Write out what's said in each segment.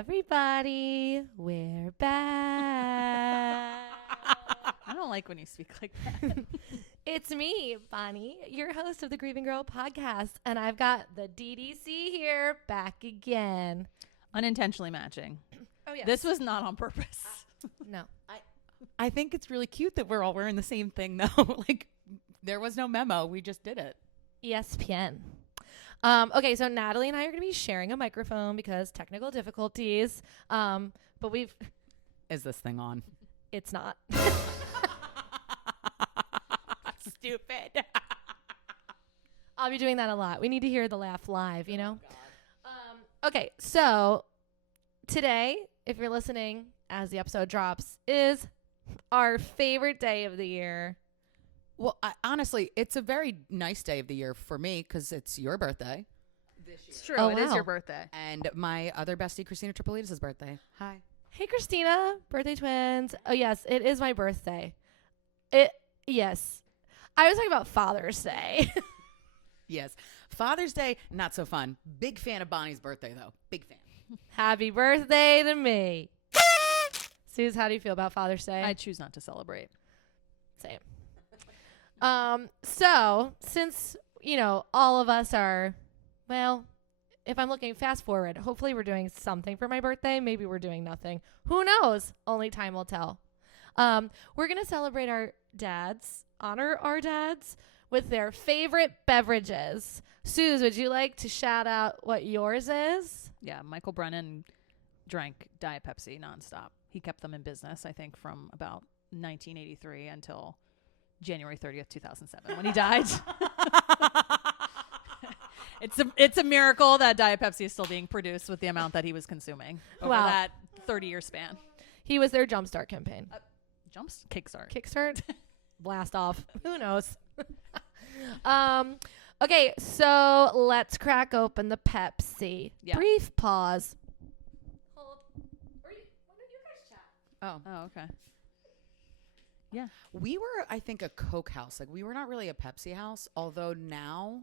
everybody. We're back. I don't like when you speak like that. It's me, Bonnie, your host of the Grieving Girl podcast, and I've got the DDC here back again. Unintentionally matching. Oh, yes. This was not on purpose. No. I think it's really cute that we're all wearing the same thing, though. Like, there was no memo. We just did it. ESPN. Okay, so Natalie and I are going to be sharing a microphone because technical difficulties. But Is this thing on? it's not. Stupid. I'll be doing that a lot. We need to hear the laugh live, you know? Okay, so today, if you're listening as the episode drops, is our favorite day of the year. Well, honestly, it's a very nice day of the year for me because it's your birthday. It's true. Oh, It is wow. your birthday. And my other bestie, Christina Tripolitis' birthday. Hi. Hey, Christina, birthday twins. Oh, yes, it is my birthday. Yes. I was talking about Father's Day. Yes. Father's Day, not so fun. Big fan of Bonnie's birthday, though. Big fan. Happy birthday to me. Suze, how do you feel about Father's Day? I choose not to celebrate. Same. So since, all of us are, well, if I'm looking fast forward, hopefully we're doing something for my birthday. Maybe we're doing nothing. Who knows? Only time will tell. We're going to celebrate our dads, honor our dads with their favorite beverages. Suze, would you like to shout out what yours is? Yeah, Michael Brennan drank Diet Pepsi nonstop. He kept them in business, I think, from about 1983 until January 30th, 2007, when he died. It's a miracle that Diet Pepsi is still being produced with the amount that he was consuming over Wow. that 30-year span. He was their Jumpstart campaign. Kickstart. Kickstart? Blast off. Who knows? Okay, so let's crack open the Pepsi. Yeah. Brief pause. Hold. When did you guys chat? Oh. Oh, okay. Yeah. We were, I think, a Coke house. Like, we were not really a Pepsi house, although now,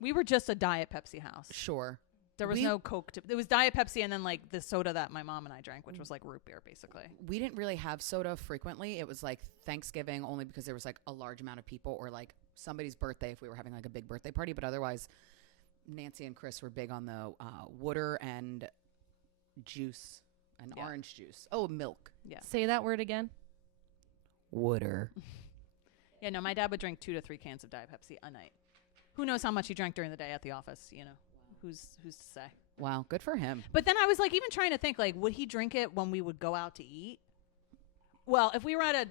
We were just a Diet Pepsi house. sure. There was no Coke. It was Diet Pepsi and then like the soda that my mom and I drank, which was like root beer, basically. We didn't really have soda frequently. It was like Thanksgiving only because there was like a large amount of people, or like somebody's birthday if we were having like a big birthday party. But otherwise, Nancy and Chris were big on the water and juice and orange juice. Oh, milk. Yeah. Say that word again. Water. Yeah, no, my dad would drink 2 to 3 cans of Diet Pepsi a night. Who knows how much he drank during the day at the office, Who's to say? Wow, good for him. But then I was like even trying to think, like, would he drink it when we would go out to eat? Well, if we were at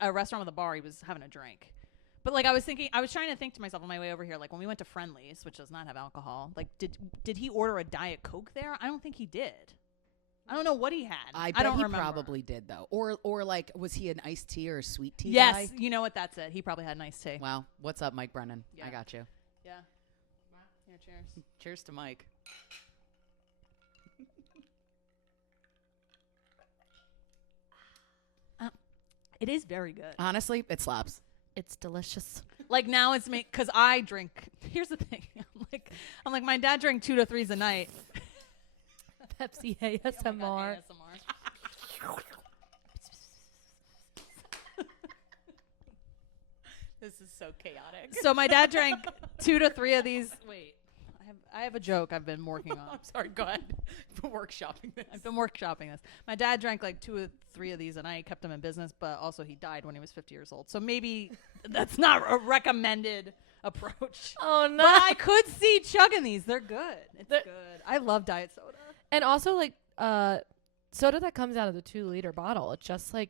a restaurant with a bar, he was having a drink. But like I was trying to think to myself on my way over here, like when we went to Friendly's, which does not have alcohol, like did he order a Diet Coke there? I don't think he did. I don't know what he had. I bet don't he remember. probably did, though. Or like, was he an iced tea or a sweet tea Yes, guy? you know what? That's it. He probably had nice tea. Wow. What's up, Mike Brennan? Yeah. I got you. Yeah. Here, cheers. Cheers to Mike. It is very good. Honestly, it slaps. It's delicious. Like now it's me because I drink. Here's the thing. I'm like my dad drank 2 to 3s a night. Pepsi ASMR. This is so chaotic. So my dad drank 2 to 3 of these. Wait, I have a joke I've been working on. I'm sorry. Go ahead. Workshopping this. I've been workshopping this. My dad drank like 2 or 3 of these and I kept him in business, but also he died when he was 50 years old. So maybe that's not a recommended approach. Oh, no. But I could see chugging these. They're good. It's good. I love diet soda. And also, like, soda that comes out of the 2-liter bottle. It's just like,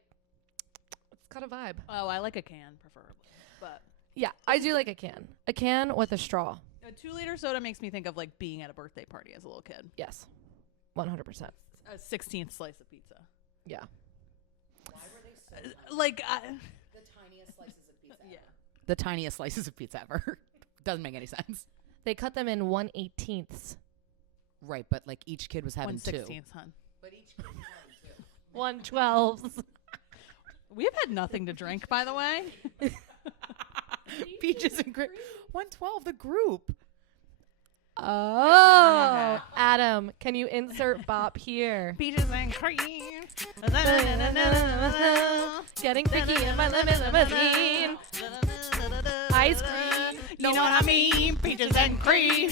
it's got a vibe. Oh, I like a can preferably. But Yeah, I do like a can. A can with a straw. a 2-liter soda makes me think of like being at a birthday party as a little kid. Yes. 100%. A 16th slice of pizza. Yeah. Why were they so Like, the tiniest slices of pizza ever? The tiniest slices of pizza ever. Doesn't make any sense. They cut them in 1/18. Right, but like each kid was having 2. 1/16, hon. But each kid was having 2. 1/12. We have had nothing to drink, by the way. Peaches and grape. 112, the group. Oh, Adam, can you insert bop here? Peaches and cream. Getting freaky in my limousine. Ice cream. You know what I mean? Peaches and cream.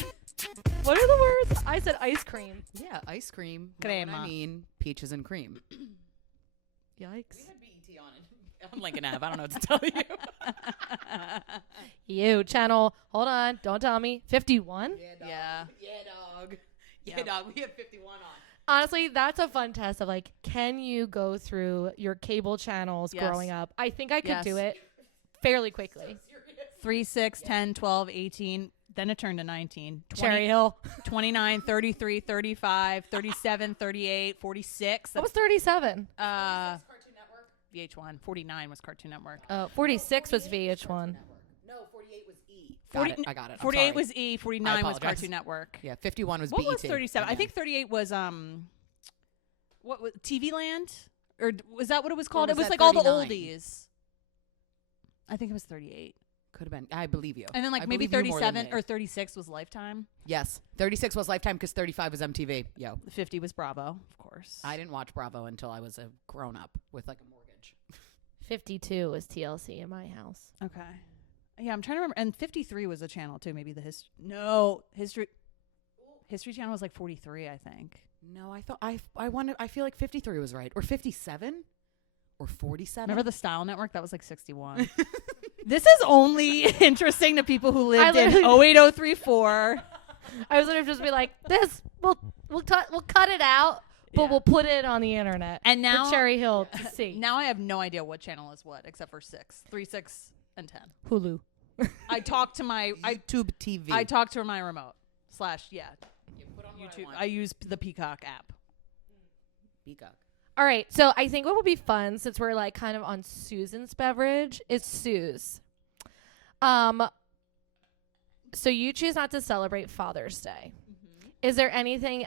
What are the words? I said ice cream. Yeah, ice cream. Crema. I mean, peaches and cream. Yikes. We had BET on it. I'm Lincoln Ave. I don't know what to tell you. You channel. Hold on. Don't tell me. 51? Yeah. dog. Yep. dog. We have 51 on. Honestly, that's a fun test of like, can you go through your cable channels Yes. growing up? I think I could Yes. do it fairly quickly. 3, 6, 10, 12, 18. Then it turned to 19. 20, Cherry Hill. 29, 33, 35, 37, 38, 46. What was 37? Cartoon Network. VH1. 49 was Cartoon Network. 46 was VH1. No, 48 was E. 40 I got it. I'm 48 sorry. was E. 49 was apologize. Cartoon Network. Yeah, 51 was What BET. was 37? I again. think 38 was what was TV Land, or was that what it was called? was It was that like all the 39? oldies. I think it was 38, Could have been. I believe you. and then like I maybe believe you more than 37 me. or 36 was Lifetime. Yes. 36 was Lifetime because 35 was MTV. Yo. 50 was Bravo, of course. I didn't watch Bravo until I was a grown up with like a mortgage. 52 was TLC in my house. Okay. Yeah, I'm trying to remember. And 53 was a channel too. Maybe the history. History Channel was like 43, I think. No, I thought I feel like 53 was right, or 57, or 47. Remember the Style Network? That was like 61. This is only interesting to people who lived in 08034. I was going to just be like, this, we'll cut it out, but Yeah. we'll put it on the internet. And now for Cherry Hill to see. Now I have no idea what channel is what, except for 3, 6, and 10. Hulu. I talked to my YouTube TV. I talked to my remote / yeah put on YouTube. I use the Peacock app. Peacock. All right, so I think what would be fun, since we're like kind of on Susan's beverage, is Sue's. So you choose not to celebrate Father's Day. Mm-hmm. Is there anything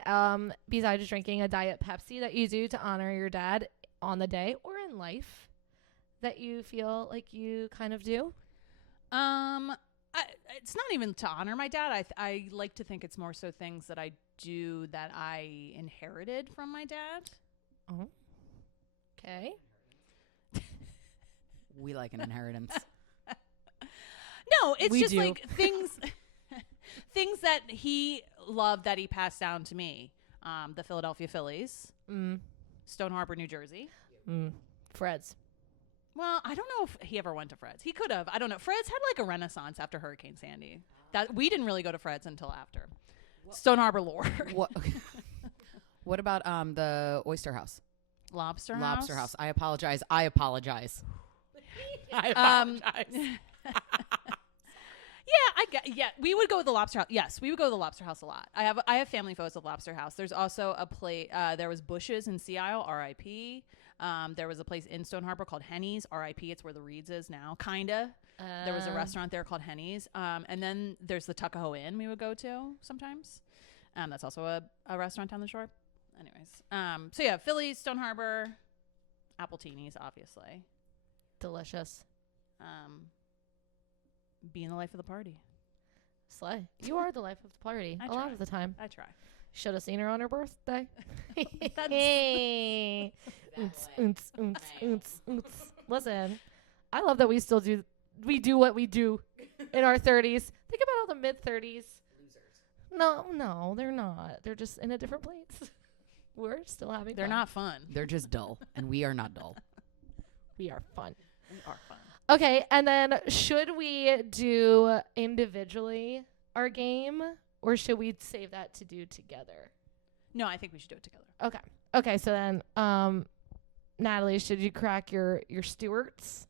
besides drinking a Diet Pepsi that you do to honor your dad on the day or in life that you feel like you kind of do? It's not even to honor my dad. I like to think it's more so things that I do that I inherited from my dad. Oh. Okay. We like an inheritance. No, it's We just do. like things that he loved that he passed down to me. The Philadelphia Phillies, Stone Harbor, New Jersey. Fred's. Well, I don't know if he ever went to Fred's. He could have. I don't know. Fred's had like a renaissance after Hurricane Sandy. That we didn't really go to Fred's until after. Stone Harbor lore. What? What about the Oyster House? Lobster House. I apologize. I apologize. Yeah, we would go to the Lobster House. Yes, we would go to the Lobster House a lot. I have family photos of Lobster House. There's also a place. There was Bush's in Sea Isle, R.I.P. There was a place in Stone Harbor called Henny's, R.I.P. It's where the Reeds is now, kinda. There was a restaurant there called Henny's. And then there's the Tuckahoe Inn we would go to sometimes. That's also a restaurant down the shore. Anyways, so yeah, Phillies, Stone Harbor, Appletinis, obviously. Delicious. Being the life of the party. Slay. You are the life of the party I a lot try. of the time. I try. Should have seen her on her birthday. That's- Hey. Listen, I love that we still do what we do in our 30s. Think about all the mid-30s. No, they're not. They're just in a different place. We're still having They're fun. not fun. They're just dull, and we are not dull. We are fun. We are fun. Okay, and then should we do individually our game, or should we save that to do together? No, I think we should do it together. Okay, so then, Natalie, should you crack your Stewarts?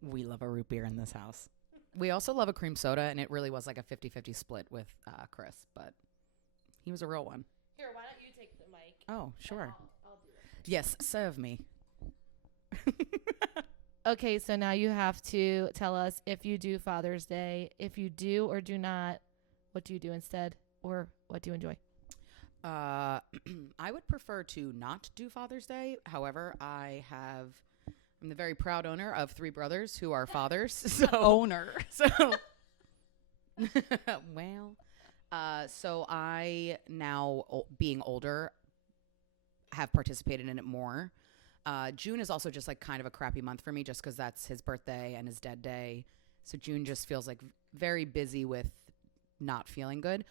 We love a root beer in this house. We also love a cream soda, and it really was like a 50-50 split with Chris, but he was a real one. Here, why don't you take the mic? Oh, sure. I'll do it. Yes, serve me. Okay, so now you have to tell us if you do Father's Day. If you do or do not, what do you do instead? Or what do you enjoy? I would prefer to not do Father's Day. However, I'm the very proud owner of 3 brothers who are fathers. So Owner. So, well, So I now, being older, have participated in it more. June is also just like kind of a crappy month for me just because that's his birthday and his dead day. So June just feels like very busy with not feeling good.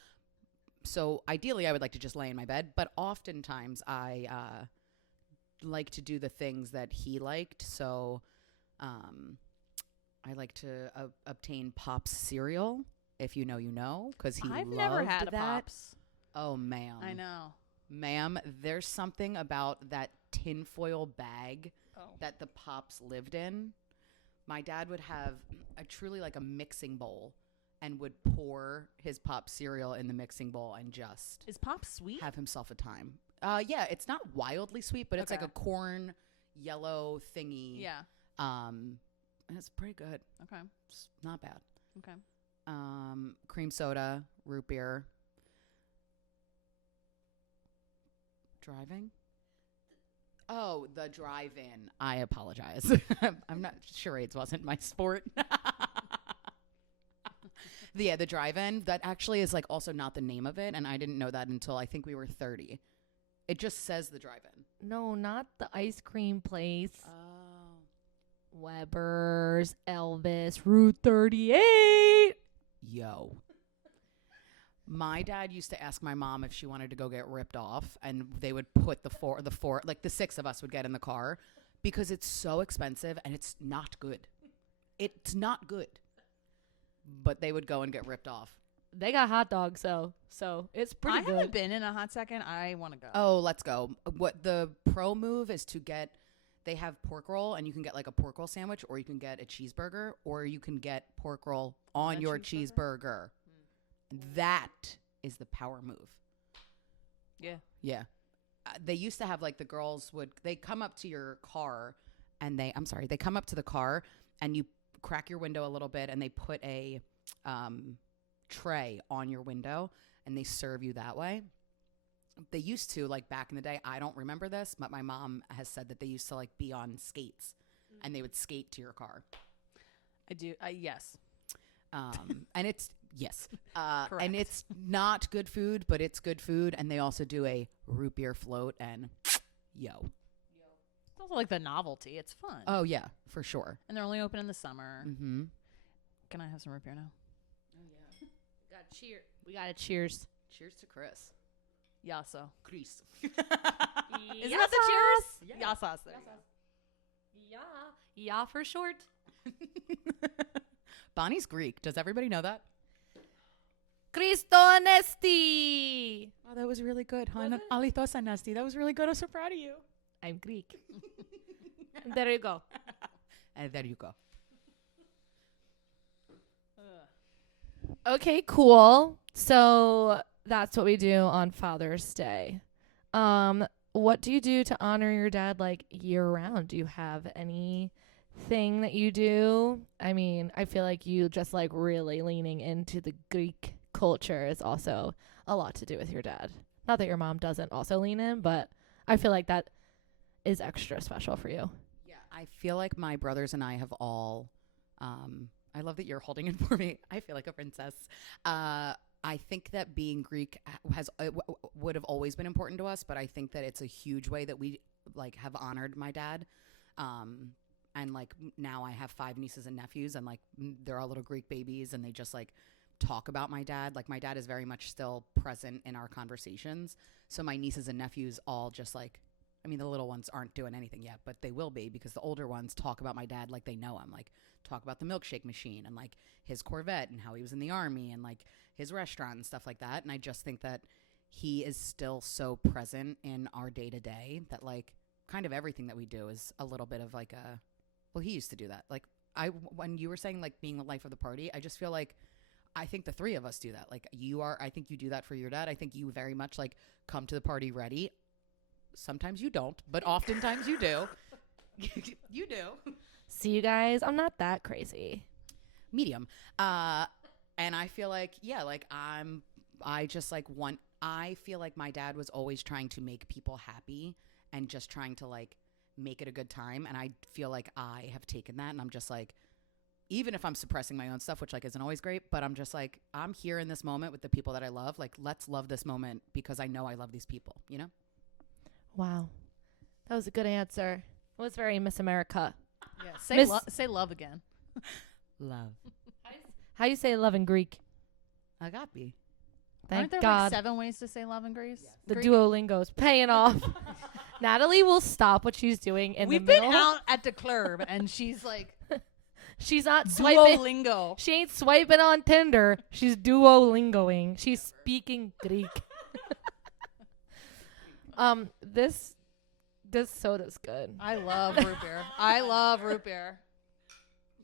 So ideally, I would like to just lay in my bed. But oftentimes, I like to do the things that he liked. So I like to obtain Pops cereal. If you know, you know, because he I've loved never had a that. Pops. Oh, ma'am. I know. Ma'am, there's something about that tinfoil bag Oh. that the Pops lived in. My dad would have a truly like a mixing bowl and would pour his Pop cereal in the mixing bowl and just Is Pops sweet? have himself a time. Yeah, it's not wildly sweet, but it's like Okay. a corn yellow thingy. Yeah. And it's pretty good. Okay. It's not bad. Okay. Cream soda, root beer. Driving? Oh, the drive-in. I apologize. I'm not charades wasn't my sport. The drive-in. That actually is like also not the name of it, and I didn't know that until I think we were 30. It just says the drive-in. No, not the ice cream place. Oh. Weber's, Elvis, Route 38. Yo. My dad used to ask my mom if she wanted to go get ripped off, and they would put the four, like the six of us would get in the car because it's so expensive and it's not good. It's not good. But they would go and get ripped off. They got hot dogs, so it's pretty I good. haven't been in a hot second. I want to go. Oh, let's go. What the pro move is to get, they have pork roll, and you can get like a pork roll sandwich, or you can get a cheeseburger, or you can get pork roll on a your cheeseburger? cheeseburger. That is the power move. Yeah. Yeah. They used to have like the girls they come up to your car and they come up to the car and you crack your window a little bit and they put a tray on your window and they serve you that way. They used to, like back in the day, I don't remember this, but my mom has said that they used to like be on skates and they would skate to your car. I do. Yes. And it's, yes. Correct. And it's not good food, but it's good food. And they also do a root beer float and yo. It's also like the novelty. It's fun. Oh, yeah, for sure. And they're only open in the summer. Mm-hmm. Can I have some root beer now? Oh, yeah. We got to cheers. Cheers to Chris. Yasso. Chris. Isn't that the cheers? Yeah. Yassas. There you go. Yeah, for short. Bonnie's Greek. Does everybody know that? Cristo Anesti. Oh, that was really good, hon. Was it? Alitos Anesti. That was really good. I'm so proud of you. I'm Greek. There you go. And there you go. Okay, cool. So that's what we do on Father's Day. What do you do to honor your dad like year round? Do you have anything that you do? I mean, I feel like you just like really leaning into the Greek culture is also a lot to do with your dad. Not that your mom doesn't also lean in, but I feel like that is extra special for you. Yeah, I feel like my brothers and I have all, I love that you're holding it for me. I feel like a princess. I think that being Greek has would have always been important to us, but I think that it's a huge way that we like have honored my dad. And like now I have 5 nieces and nephews, and like they're all little Greek babies, and they just like talk about my dad. Like my dad is very much still present in our conversations. So my nieces and nephews all just like, I mean, the little ones aren't doing anything yet, but they will be because the older ones talk about my dad like they know him. Like talk about the milkshake machine and like his Corvette and how he was in the army and like his restaurant and stuff like that. And I just think that he is still so present in our day to day that like kind of everything that we do is a little bit of like a, well, he used to do that. Like when you were saying like being the life of the party, I just feel like I think the 3 of us do that. Like I think you do that for your dad. I think you very much like come to the party ready. Sometimes you don't, but oftentimes you do. You do. See, you guys, I'm not that crazy. Medium. And I feel like, yeah, like I feel like my dad was always trying to make people happy and just trying to like make it a good time. And I feel like I have taken that and I'm just like, even if I'm suppressing my own stuff, which like isn't always great, but I'm just like, I'm here in this moment with the people that I love. Like, let's love this moment because I know I love these people, you know? Wow. That was a good answer. It was very Miss America. Yeah, Miss- say love again. Love. How you say love in Greek? Agape. Thank Aren't there God. like 7 ways to say love in Greece? The Greek? Duolingo's paying off. Natalie will stop what she's doing in We've the middle. been out at the club and she's like She's not swiping. Duolingo. She ain't swiping on Tinder. She's Duolingoing. She's speaking Greek. This soda's good. I love root beer. I love root beer.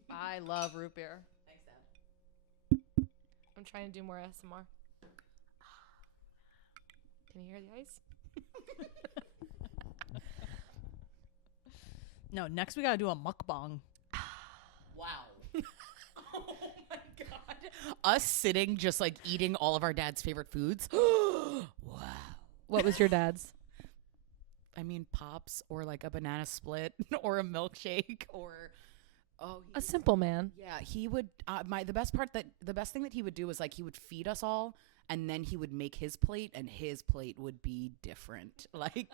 I love root beer. Thanks, Dad. I'm trying to do more ASMR. Can you hear the ice? No, next we gotta do a mukbang. Wow. Oh my God. Us sitting just like eating all of our dad's favorite foods. Wow. What was your dad's? I mean, pops or like a banana split or a milkshake or A simple man. yeah, he would the best thing that he would do was like he would feed us all and then he would make his plate and his plate would be different. Like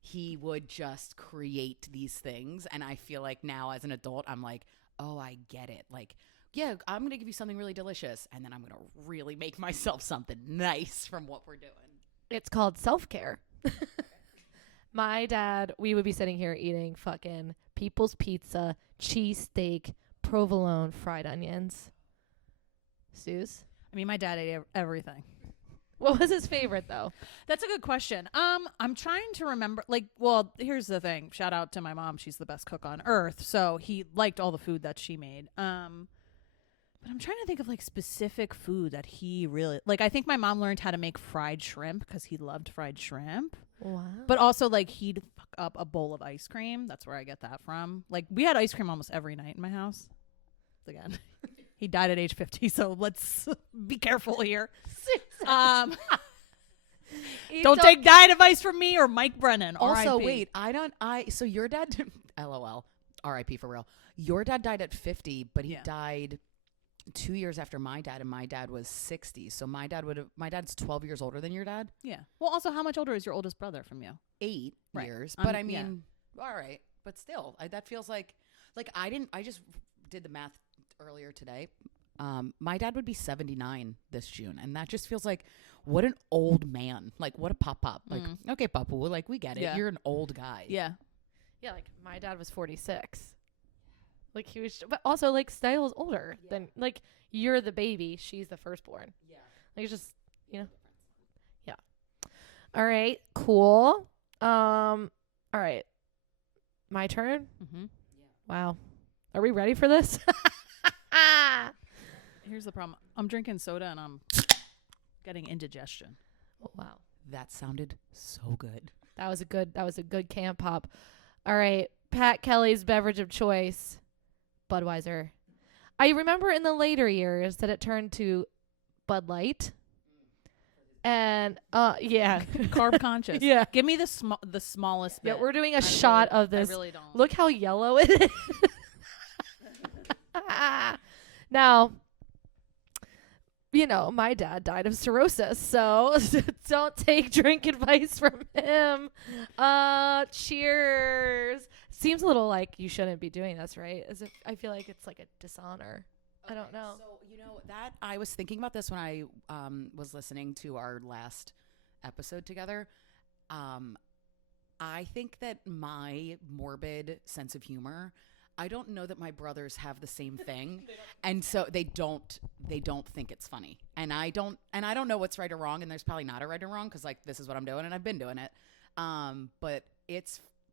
he would just create these things and I feel like now as an adult I'm like, "Oh, I get it." Like, yeah, I'm going to give you something really delicious and then I'm going to really make myself something nice from what we're doing. It's called self-care. My dad, we would be sitting here eating fucking People's Pizza, cheesesteak, provolone, fried onions. Suze? I mean, my dad ate everything. What was his favorite, though? That's a good question. I'm trying to remember. Like, well, here's the thing. Shout out to my mom. She's the best cook on earth. So he liked all the food that she made. But I'm trying to think of like specific food that he really like. I think my mom learned how to make fried shrimp because he loved fried shrimp. Wow. But also like he'd fuck up a bowl of ice cream. That's where I get that from. Like we had ice cream almost every night in my house. Again, he died at age 50, so let's be careful here. Don't take diet advice from me or Mike Brennan. Also, RIP. wait, so your dad, LOL, RIP for real. Your dad died at 50, but he Yeah. died 2 years after my dad, and my dad was 60. So my dad's 12 years older than your dad. Yeah. Well, also, how much older is your oldest brother from you? 8 Right. years. But I yeah. mean, all right. But still, that feels like I just did the math earlier today. My dad would be 79 this June. And that just feels like, what an old man. Like, what a pop. Like, okay, Papu, like, we get it. Yeah. You're an old guy. Yeah. Yeah, like my dad was 46. Like he was, but also like Style's older than like you're the baby, she's the firstborn. Yeah. Like it's just yeah. All right, cool. All right, my turn. Mm-hmm. Wow, are we ready for this? Here's the problem. I'm drinking soda and I'm getting indigestion. Oh, wow, That sounded so good. that was a good camp pop. All right, Pat Kelly's beverage of choice. Budweiser. I remember in the later years that it turned to Bud Light. And yeah. Carb conscious. Yeah. Give me the smallest bit. Yeah, we're doing a I shot really- of this. I really don't. Look how yellow it is. Now, you know, my dad died of cirrhosis, so don't take drink advice from him. Cheers. Seems a little like you shouldn't be doing this, right? As if I feel like it's like a dishonor. I don't know. So, you know, that I was thinking about this when I was listening to our last episode together. I think that my morbid sense of humor, I don't know that my brothers have the same thing. And so they don't think it's funny. And I don't know what's right or wrong, and there's probably not a right or wrong cuz like this is what I'm doing and I've been doing it. But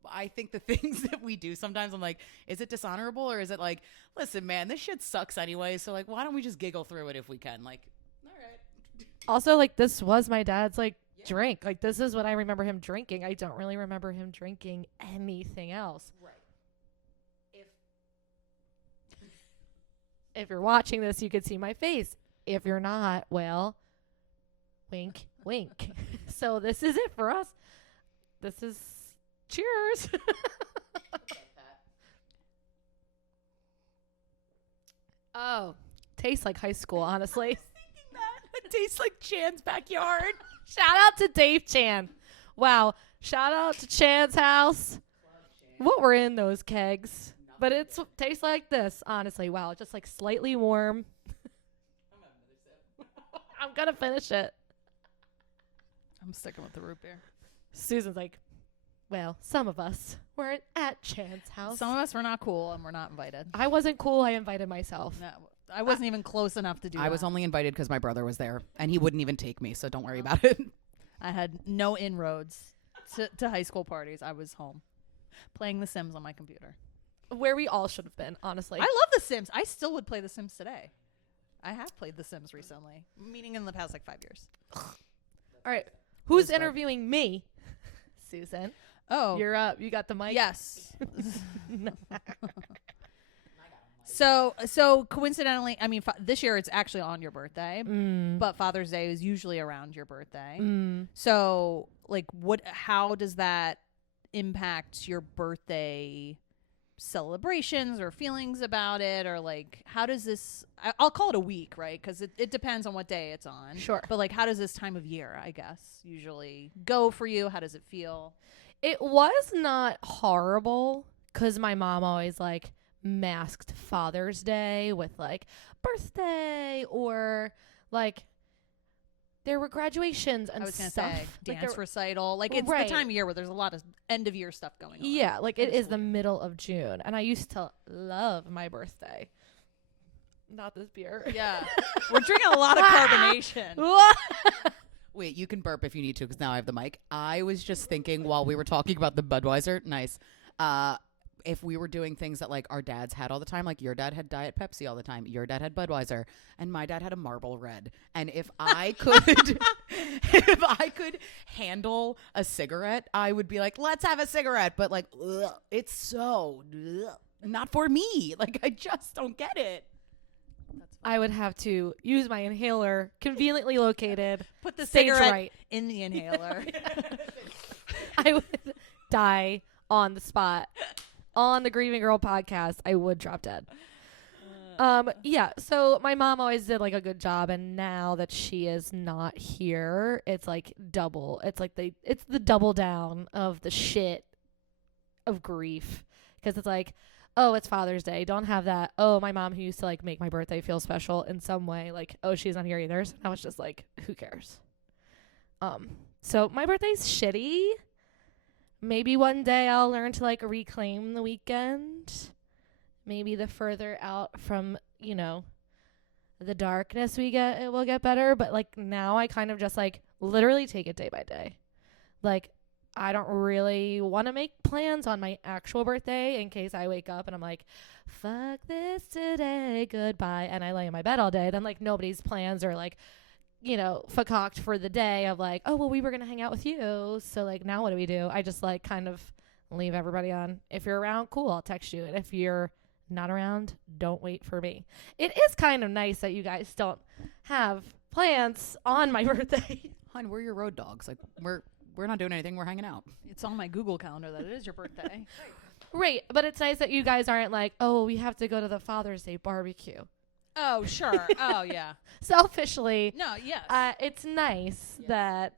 I think the things that we do sometimes, I'm like, is it dishonorable or is it like, listen, man, this shit sucks anyway. So like, why don't we just giggle through it if we can? Like, all right. Also, like this was my dad's like drink. Like this is what I remember him drinking. I don't really remember him drinking anything else. Right. If you're watching this, you could see my face. If you're not, well, wink, wink. So this is it for us. This is cheers. Oh, tastes like high school, honestly. It tastes like Chan's backyard. Shout out to Dave Chan. Wow. Shout out to Chan's house. What were in those kegs? But it tastes like this, honestly. Wow. Just like slightly warm. I'm going to finish it. I'm sticking with the root beer. Susan's like, well, some of us weren't at Chan's house. Some of us were not cool and we're not invited. I wasn't cool. I invited myself. No, I wasn't even close enough to do I that. was only invited because my brother was there, and he wouldn't even take me, so don't worry about it. I had no inroads to high school parties. I was home playing The Sims on my computer. Where we all should have been, honestly. I love The Sims. I still would play The Sims today. I have played The Sims recently, meaning in the past 5 years. All right. Who's Rosebud. interviewing me? Susan. Oh, You're up. You got the mic? yes. No. So coincidentally, I mean, this year it's actually on your birthday, Mm. but Father's Day is usually around your birthday. Mm. So, like, how does that impact your birthday celebrations or feelings about it? Or, like, how does this, I'll call it a week, right? Because it depends on what day it's on. Sure. But, like, how does this time of year, I guess, usually go for you? How does it feel? It was not horrible because my mom always, like, masked Father's Day with, like, birthday or, like, there were graduations and I was going to stuff. say Like, dance there- recital. Like, it's Right. the time of year where there's a lot of end of year stuff going on. Yeah, like, it in is the school year. middle of June. And I used to love my birthday. Not this beer. Yeah. We're drinking a lot of carbonation. Wait, you can burp if you need to because now I have the mic. I was just thinking while we were talking about the Budweiser, nice. If we were doing things that like our dads had all the time, like your dad had Diet Pepsi all the time, your dad had Budweiser, and my dad had a Marble Red. And if I could, if I could handle a cigarette, I would be like, let's have a cigarette. But like, ugh, it's so not for me. Like I just don't get it. I would have to use my inhaler, conveniently located. Put the Stage cigarette right. in the inhaler. I would die on the spot. On the Grieving Girl podcast, I would drop dead. Yeah, so my mom always did like a good job, and now that she is not here, it's like double. It's like it's the double down of the shit of grief. Because it's like, oh, it's Father's Day. Don't have that. Oh, my mom who used to like make my birthday feel special in some way, like, oh, she's not here either. So now it's just like, who cares? So my birthday's shitty. Maybe one day I'll learn to like reclaim the weekend. Maybe the further out from, the darkness we get, it will get better. But like now I kind of just like literally take it day by day. Like I don't really want to make plans on my actual birthday in case I wake up and I'm like, fuck this today, goodbye. And I lay in my bed all day. Then like nobody's plans are like, fucked for the day of like, oh, well, we were going to hang out with you. So like, now what do we do? I just like kind of leave everybody on. If you're around, cool, I'll text you. And if you're not around, don't wait for me. It is kind of nice that you guys don't have plans on my birthday. Hon, we're your road dogs. Like we're not doing anything. We're hanging out. It's on my Google calendar that it is your birthday. Right. But it's nice that you guys aren't like, oh, we have to go to the Father's Day barbecue. Oh, sure. Oh, yeah. Selfishly, No, yes. it's nice Yes. that,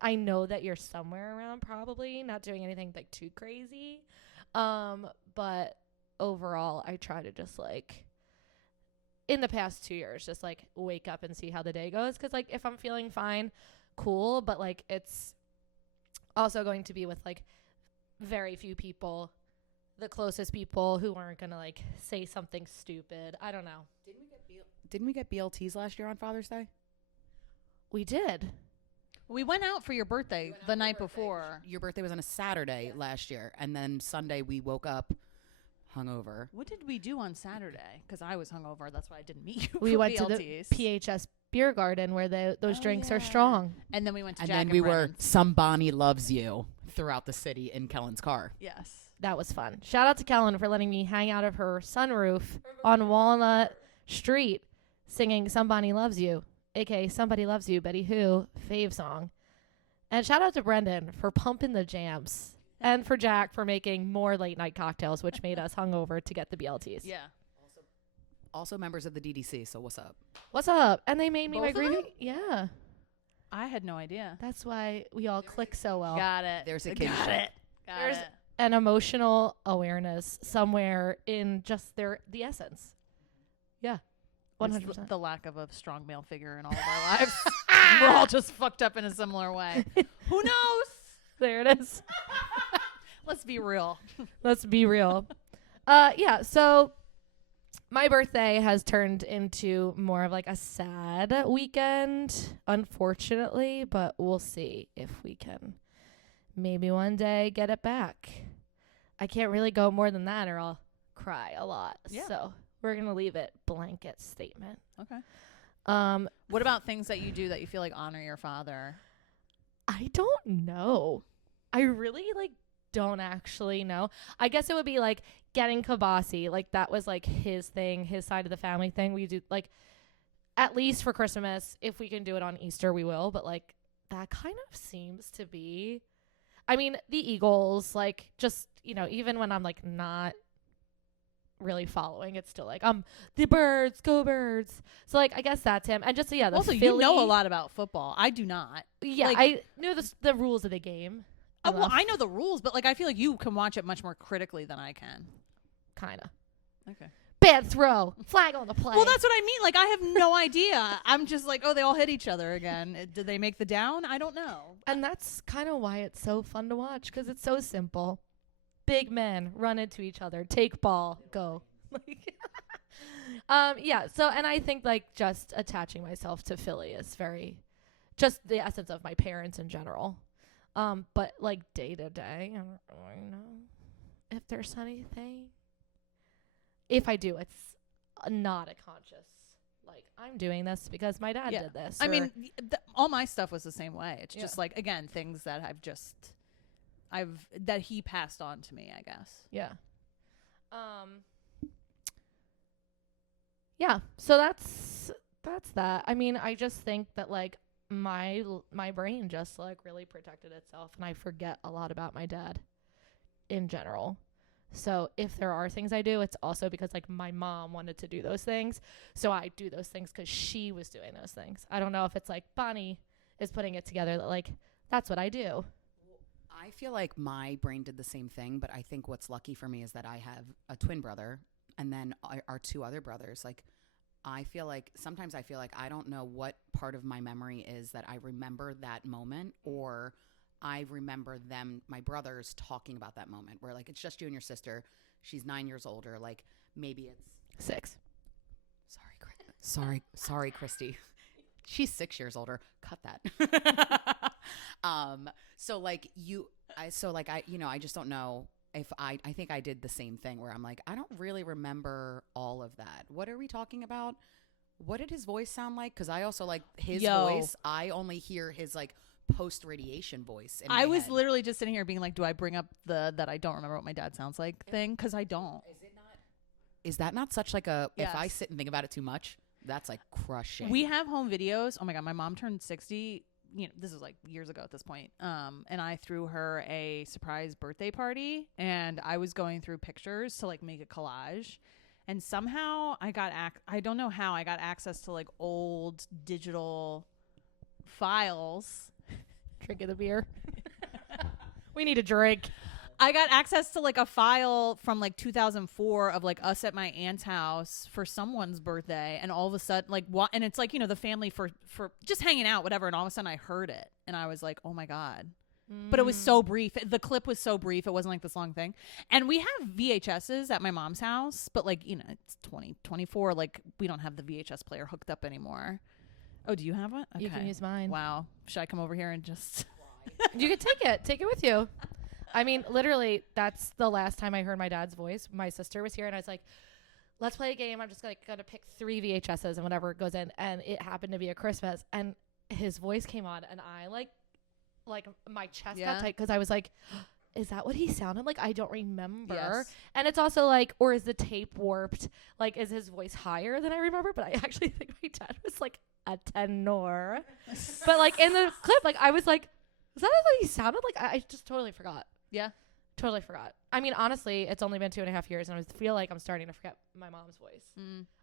I know that you're somewhere around probably, not doing anything like too crazy. But overall, I try to just like, in the past 2 years, just like wake up and see how the day goes. Cause like if I'm feeling fine, cool. But like it's also going to be with like very few people, the closest people who aren't going to like say something stupid. I don't know. Didn't we get BLTs last year on Father's Day? We did. We went out for your birthday the night before. Your birthday was on a Saturday last year, and then Sunday we woke up hungover. What did we do on Saturday? Because I was hungover. That's why I didn't meet you. We for went BLTs. to the PHS beer garden where those Oh, drinks are yeah. strong. And then we went to And Jack then and we were Brennan's. Somebody Loves You throughout the city in Kellen's car. Yes. That was fun. Shout out to Kellen for letting me hang out of her sunroof on Walnut Street singing Somebody Loves You, aka Somebody Loves You, Betty Who, fave song. And shout out to Brendan for pumping the jams. And for Jack for making more late night cocktails, which made us hungover to get the BLTs. Yeah. Also members of the DDC. So what's up? What's up? And they made me Both my of them? grieving. Yeah. I had no idea. That's why we all click so well. Got it. There's a Got kinship. it. Got There's- it. An emotional awareness somewhere in just the essence. Yeah. It's 100%. the lack of a strong male figure in all of our lives. We're all just fucked up in a similar way. Who knows? There it is. Let's be real. Let's be real. Yeah, so my birthday has turned into more of like a sad weekend, unfortunately, but we'll see if we can maybe one day get it back. I can't really go more than that or I'll cry a lot. Yeah. So we're going to leave it blanket statement. Okay. What about things that you do that you feel like honor your father? I don't know. I really don't actually know. I guess it would be like getting kibasi. Like that was like his thing, his side of the family thing. We do like at least for Christmas. If we can do it on Easter, we will. But like that kind of seems to be. I mean, the Eagles, like just even when I'm like not really following, it's still like the Birds, go Birds. So like I guess that's him. And just the Also, Philly, you know a lot about football. I do not. Yeah, like- I know the rules of the game. Oh, well, I know the rules, but like I feel like you can watch it much more critically than I can. Kinda. Okay. Bad throw. Flag on the play. Well, that's what I mean. Like I have no idea. I'm just like, oh, they all hit each other again. Did they make the down? I don't know. And that's kind of why it's so fun to watch because it's so simple. Big men run into each other, take ball, go. Yeah. So, and I think like just attaching myself to Philly is very, just the essence of my parents in general. But like day to day, I don't really know if there's anything. If I do, it's not a conscious. Like I'm doing this because my dad did this. I or- mean, all my stuff was the same way. It's Yeah. just like again things that that he passed on to me, I guess. Yeah. Yeah. So that's that. I mean, I just think that like my brain just like really protected itself, and I forget a lot about my dad in general. So if there are things I do, it's also because like my mom wanted to do those things, so I do those things because she was doing those things. I don't know if it's like Bonnie is putting it together that like that's what I do. I feel like my brain did the same thing, but I think what's lucky for me is that I have a twin brother and then our two other brothers. Like, sometimes I feel like I don't know what part of my memory is that I remember that moment, or I remember my brothers talking about that moment where like, it's just you and your sister. She's 9 years older. Like maybe it's 6. Sorry, Christy. She's 6 years older. Cut that. So like I just don't know if I think I did the same thing where I'm like, I don't really remember all of that. What are we talking about? What did his voice sound like? Because I also like his voice. I only hear his like post radiation voice. In I my was head. literally just sitting here being like, do I bring up that I don't remember what my dad sounds like thing? Because I don't. Is that not such like a? Yes. If I sit and think about it too much, that's like crushing. We have home videos. Oh my God, my mom turned 60. This is like years ago at this point. And I threw her a surprise birthday party, and I was going through pictures to like make a collage. And somehow I don't know how I got access to like old digital files. Drinking the beer. We need a drink. I got access to like a file from like 2004 of like us at my aunt's house for someone's birthday, and all of a sudden like and it's like the family for just hanging out, whatever, and all of a sudden I heard it and I was like, oh my God. But it was so brief. The clip was so brief. It wasn't like this long thing. And we have VHSs at my mom's house, but like, it's 2024. Like we don't have the VHS player hooked up anymore. Oh, do you have one? Okay. You can use mine. Wow. Should I come over here and just... You could take it with you. I mean, literally, that's the last time I heard my dad's voice. My sister was here, and I was like, let's play a game. I'm just gonna pick 3 VHSs and whatever goes in. And it happened to be a Christmas, and his voice came on, and I like my chest got tight because I was like, is that what he sounded like? I don't remember. Yes. And it's also like, or is the tape warped? Like, is his voice higher than I remember? But I actually think my dad was like a tenor. But like in the clip, like I was like, is that what he sounded like? I just totally forgot. Yeah. Totally forgot. I mean, honestly, it's only been 2.5 years, and I feel like I'm starting to forget my mom's voice.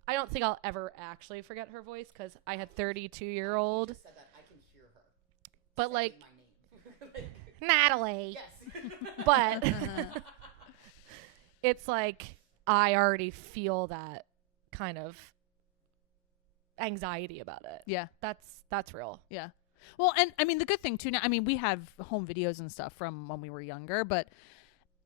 I don't think I'll ever actually forget her voice because I had 32-year-old. Said that I can hear her. But like My name. Natalie. Yes. But it's like I already feel that kind of anxiety about it. Yeah. That's real. Yeah. Well, and I mean, the good thing too now, I mean, we have home videos and stuff from when we were younger, but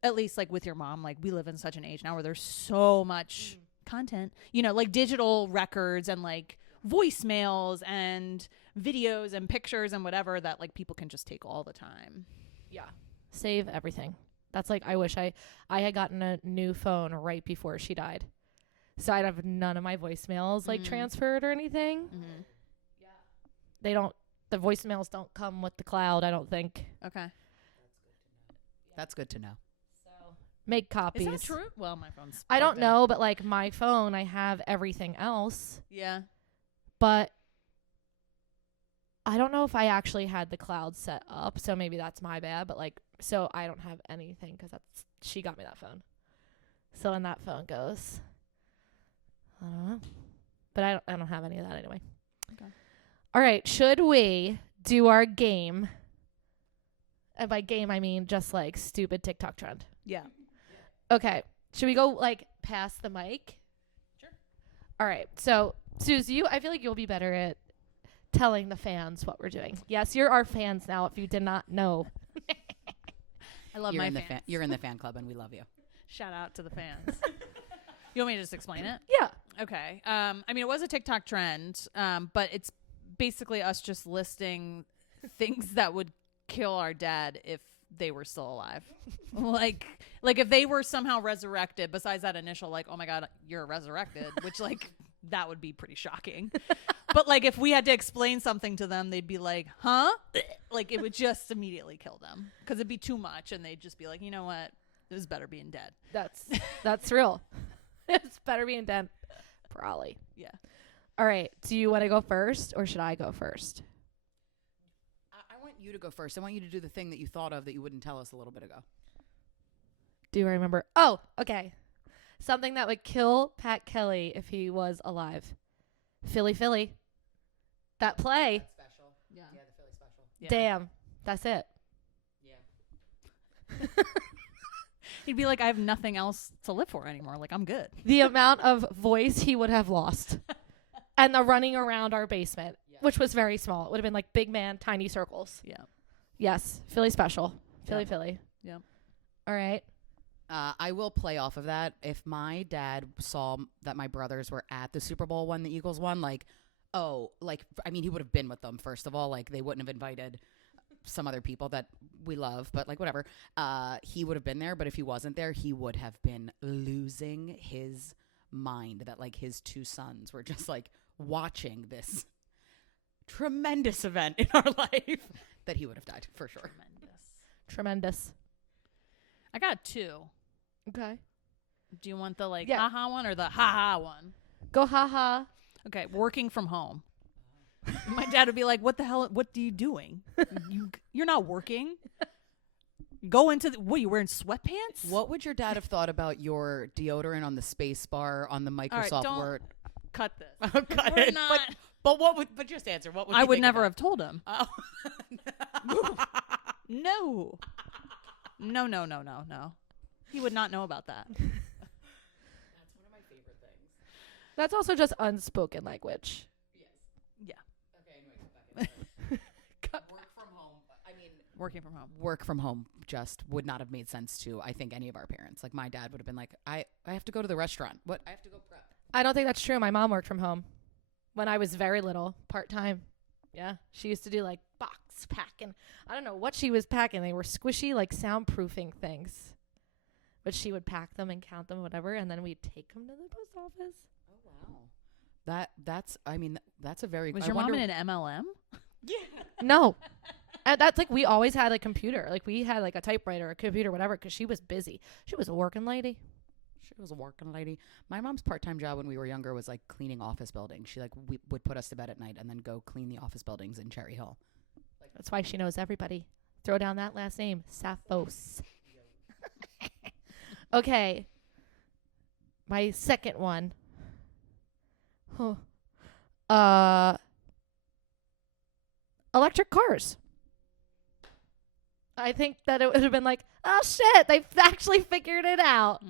at least like with your mom, like we live in such an age now where there's so much content, you know, like digital records and like voicemails and videos and pictures and whatever that like people can just take all the time. Yeah. Save everything. That's like, I wish I had gotten a new phone right before she died. So I'd have none of my voicemails like transferred or anything. Mm-hmm. Yeah. The voicemails don't come with the cloud, I don't think. Okay. That's good to know. So make copies. Is that true? Well, my phone's I don't plugged in. know, but like my phone, I have everything else. Yeah. But I don't know if I actually had the cloud set up, so maybe that's my bad. But like, so I don't have anything because she got me that phone. So when that phone goes, I don't know. But I don't have any of that anyway. Okay. All right, should we do our game? And by game, I mean just like stupid TikTok trend. Yeah. Okay, should we go like past the mic? Sure. All right, so Suze, I feel like you'll be better at telling the fans what we're doing. Yes, you're our fans now. If you did not know, I love You're my in the fans. you're in the fan club, and we love you. Shout out to the fans. You want me to just explain it? yeah. Okay. I mean, it was a TikTok trend, but it's basically us just listing things that would kill our dad if they were still alive. like if they were somehow resurrected, besides that initial like, oh my God, you're resurrected, which like that would be pretty shocking. But like if we had to explain something to them, they'd be like, huh? Like it would just immediately kill them because it'd be too much. And they'd just be like, you know what? It was better being dead. That's real. It's better being dead. Probably. Yeah. All right. Do you want to go first or should I go first? I want you to go first. I want you to do the thing that you thought of that you wouldn't tell us a little bit ago. Do you remember? Oh, okay. Something that would kill Pat Kelly if he was alive. Philly, Philly. That play. Special. Yeah. Yeah, the Philly special. Yeah. Damn. That's it. Yeah. He'd be like, I have nothing else to live for anymore. Like, I'm good. The amount of voice he would have lost. And the running around our basement, which was very small. It would have been like big man, tiny circles. Yeah. Yes. Philly special. Philly, Yep. Philly. Yep. All right. I will play off of that. If my dad saw that my brothers were at the Super Bowl when the Eagles won, like, oh, like, I mean, he would have been with them, first of all. Like, they wouldn't have invited some other people that we love, but like, whatever. He would have been there, but if he wasn't there, he would have been losing his mind that, like, his two sons were just, like, watching this tremendous event in our life that he would have died, for sure. Tremendous. I got two. Okay. Do you want the like Yeah. haha one or the haha one? Go haha. Okay, working from home. My dad would be like, "What the hell? What are you doing? You're not working. Go into what? Are you wearing sweatpants? What would your dad have thought about your deodorant on the space bar on the All right, Microsoft don't Word? cut this. Cut We're it. not- But what would? But just answer. What would? I he would think never about? have told him. Oh. No. No. He would not know about that. That's one of my favorite things. That's also just unspoken language. Yes. Yeah. Okay. Anyway, back in. Work from home. I mean, Working from home. work from home just would not have made sense to, I think, any of our parents. Like, my dad would have been like, I have to go to the restaurant. What? I have to go prep. I don't think that's true. My mom worked from home when I was very little, part-time. Yeah. She used to do like box packing. I don't know what she was packing. They were squishy, like soundproofing things. But she would pack them and count them, whatever, and then we'd take them to the post office. Oh, wow. That's a very... Was I your mom wonder- in an MLM? Yeah. No. And that's like, we always had a computer. Like, we had like a typewriter, a computer, whatever, because she was busy. She was a working lady. She was a working lady. My mom's part-time job when we were younger was like cleaning office buildings. She would put us to bed at night and then go clean the office buildings in Cherry Hill. That's why she knows everybody. Throw down that last name, Sappos. Okay. My second one. Electric cars. I think that it would have been like, oh shit, they've actually figured it out.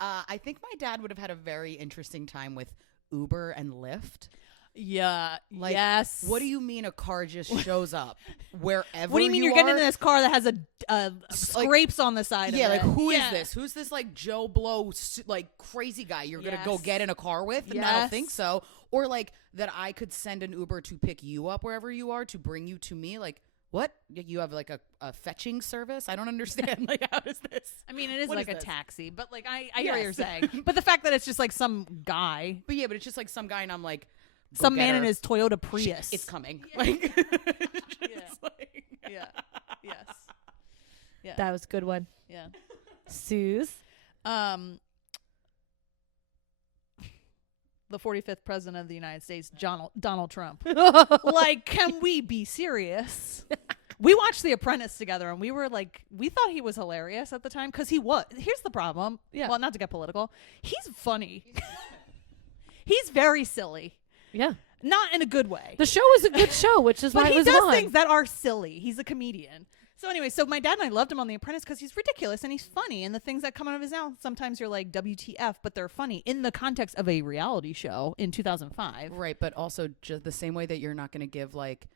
I think my dad would have had a very interesting time with Uber and Lyft. Yeah. Like, yes. What do you mean a car just shows up wherever? What do you mean you're getting in this car that has a scrapes on the side Yeah, of like it? who is this? Who's this like Joe Blow like crazy guy you're gonna go Yes. get in a car with? And I don't think so. Or like that I could send an Uber to pick you up wherever you are to bring you to me. Like what? You have like a fetching service? I don't understand. Like how is this? I mean, it is What like is a this? taxi, but like I hear what you're Yes. saying. But the fact that it's just like some guy, But yeah, but it's just like some guy and I'm like go some get man her. in his Toyota Prius. It's coming. Like just like Yeah. Yes. Yeah. That was a good one. Yeah. Suze. The 45th president of the United States, Donald Trump. Like, can we be serious? We watched The Apprentice together, and we were like, we thought he was hilarious at the time because he was. Here's the problem. Yeah. Well, not to get political. He's funny. He's very silly. Yeah. Not in a good way. The show was a good show, which is why But it he was does on. things that are silly. He's a comedian. So anyway, so my dad and I loved him on The Apprentice because he's ridiculous and he's funny. And the things that come out of his mouth, sometimes you're like, WTF, but they're funny in the context of a reality show in 2005. right, but also just the same way that you're not going to give like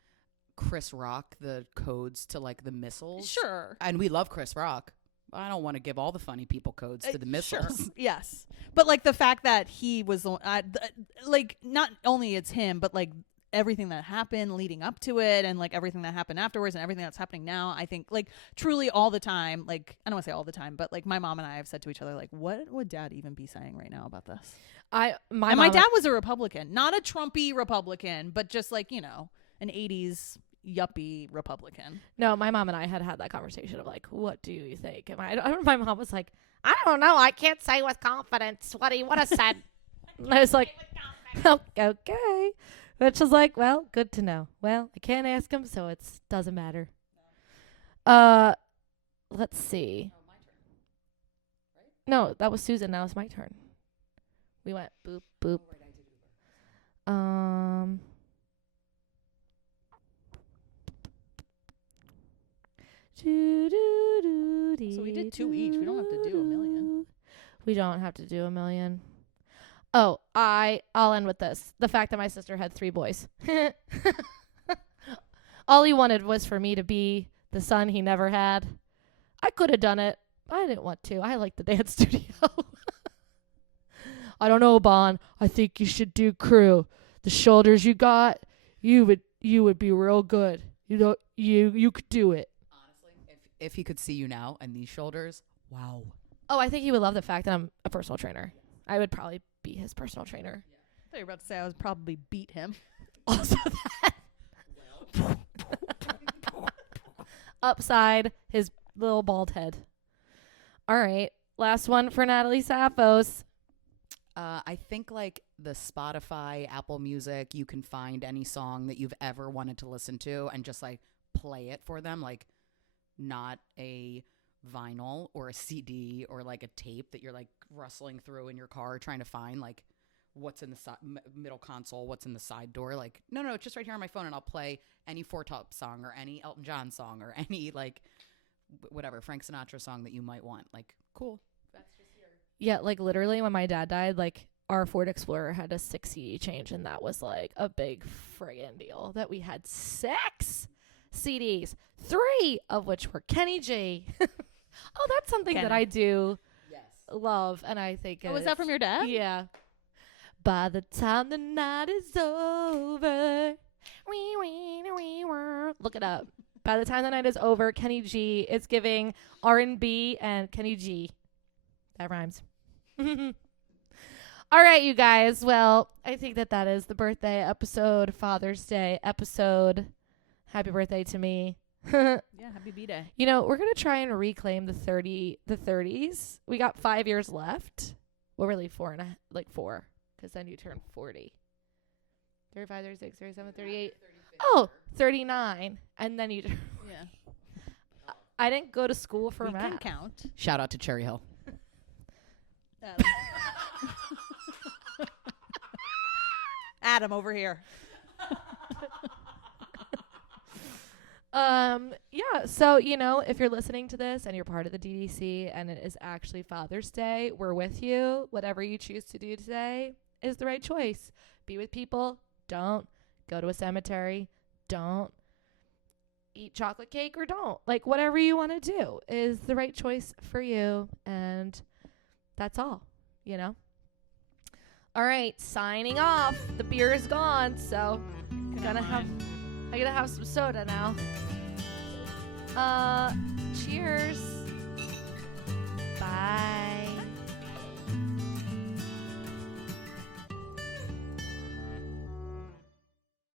Chris Rock the codes to like the missiles. Sure. And we love Chris Rock. I don't want to give all the funny people codes to the missiles. Sure. Yes. But like the fact that he was like not only it's him, but like everything that happened leading up to it and like everything that happened afterwards and everything that's happening now, I think like truly all the time, like I don't want to say all the time, but like my mom and I have said to each other, like, what would dad even be saying right now about this? My dad was a Republican, not a Trumpy Republican, but just like, you know, an 80s yuppie Republican. No, my mom and I had that conversation of like, what do you think? And my mom was like, I don't know. I can't say with confidence what he would have said. And I was like, okay. Which was like, well, good to know. Well, I can't ask him, so it doesn't matter. Let's see. Oh, my turn. Right? No, that was Susan. Now it's my turn. We went boop, boop. Oh, right, I did Uber. So we did 2 each. We don't have to do a million. We don't have to do a million. Oh, I'll end with this. The fact that my sister had 3 boys. All he wanted was for me to be the son he never had. I could have done it. I didn't want to. I like the dance studio. I don't know, Bon. I think you should do crew. The shoulders you got, you would be real good. You know, you could do it. Honestly, if he could see you now and these shoulders, wow. Oh, I think he would love the fact that I'm a personal trainer. I would probably be his personal trainer. I thought you were about to say I would probably beat him. Also that. Upside his little bald head. All right. Last one for Natalie Sappos. I think like the Spotify, Apple Music, you can find any song that you've ever wanted to listen to and just like play it for them. Like not a vinyl or a CD or like a tape that you're like rustling through in your car trying to find like what's in the middle console, what's in the side door. Like, no, it's just right here on my phone and I'll play any Four Top song or any Elton John song or any like whatever Frank Sinatra song that you might want. Like, cool. That's just here. Yeah, like literally when my dad died, like our Ford Explorer had a 6 CD change, and that was like a big friggin' deal that we had 6 CDs, 3 of which were Kenny G. Oh, that's something that I do love, and I think Was that from your dad? Yeah. By the time the night is over, look it up. By the time the night is over, Kenny G is giving R&B and Kenny G. That rhymes. All right, you guys. Well, I think that is the birthday episode, Father's Day episode. Happy birthday to me. Yeah, happy B-Day. You know, we're going to try and reclaim the 30s. We got 5 years left. Well, really 4, because then you turn 40. 35, 36, 37, 38. Oh, 39. And then you Yeah. I didn't go to school for We math. can count. Shout out to Cherry Hill. Adam over here. Yeah, so if you're listening to this and you're part of the DDC and it is actually Father's Day, we're with you. Whatever you choose to do today is the right choice. Be with people. Don't go to a cemetery. Don't eat chocolate cake or don't. Like, whatever you want to do is the right choice for you, and that's all. All right, signing off. The beer is gone, so I gotta have some soda now. Cheers. Bye.